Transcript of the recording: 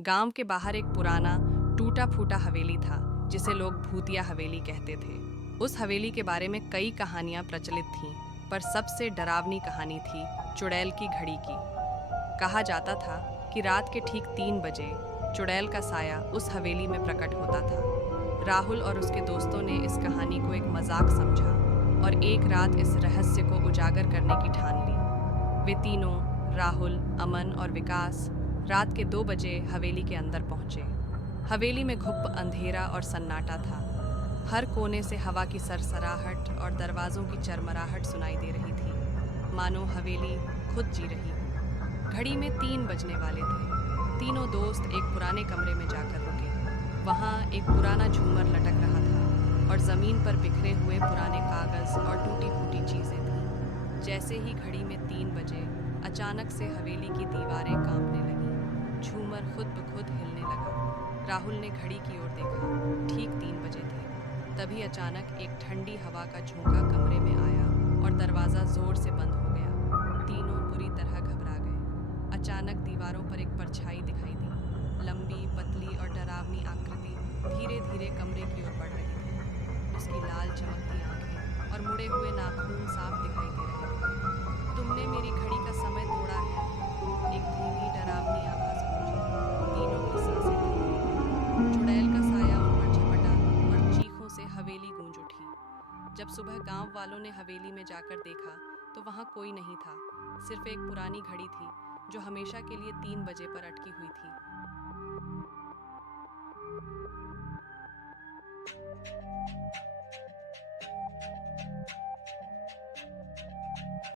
गांव के बाहर एक पुराना टूटा फूटा हवेली था जिसे लोग भूतिया हवेली कहते थे। उस हवेली के बारे में कई कहानियां प्रचलित थीं, पर सबसे डरावनी कहानी थी चुड़ैल की घड़ी की। कहा जाता था कि रात के ठीक 3 बजे चुड़ैल का साया उस हवेली में प्रकट होता था। राहुल और उसके दोस्तों ने इस कहानी को एक मजाक समझा और एक रात इस रहस्य को उजागर करने की ठान ली। वे तीनों, राहुल, अमन और विकास, रात के 2 बजे हवेली के अंदर पहुंचे। हवेली में घुप अंधेरा और सन्नाटा था। हर कोने से हवा की सरसराहट और दरवाजों की चरमराहट सुनाई दे रही थी, मानो हवेली खुद जी रही हो। घड़ी में 3 बजने वाले थे। तीनों दोस्त एक पुराने कमरे में जाकर रुके। वहां एक पुराना झूमर लटक रहा था और जमीन पर बिखरे हुए पुराने कागज और टूटी फूटी चीजें थीं। जैसे ही घड़ी में 3 बजे, अचानक से हवेली की दीवारें कांपने लगीं। झूमर खुद ब खुद हिलने लगा। राहुल ने घड़ी की ओर देखा। ठीक 3 बजे थे। तभी अचानक एक ठंडी हवा का झोंका कमरे में आया और दरवाजा जोर से बंद हो गया। तीनों बुरी तरह घबरा गए। अचानक दीवारों पर एक परछाई दिखाई दी। लंबी, पतली और डरावनी आकृति धीरे धीरे कमरे की ओर बढ़ रही थी। उसकी लाल चमकती आंखें और मुड़े हुए नाखून साफ दिखाई दे रहे थे। तुमने मेरी घड़ी का समय तोड़ा है, एक धीमी डरावनी आवाज गूंजी। तीनों की सांसें थम गईं। चुड़ैल का साया उन पर झपटा और चीखों से हवेली गूंज उठी। जब सुबह गांव वालों ने हवेली में जाकर देखा तो वहां कोई नहीं था। सिर्फ एक पुरानी घड़ी थी जो हमेशा के लिए 3 बजे पर अटकी हुई थी।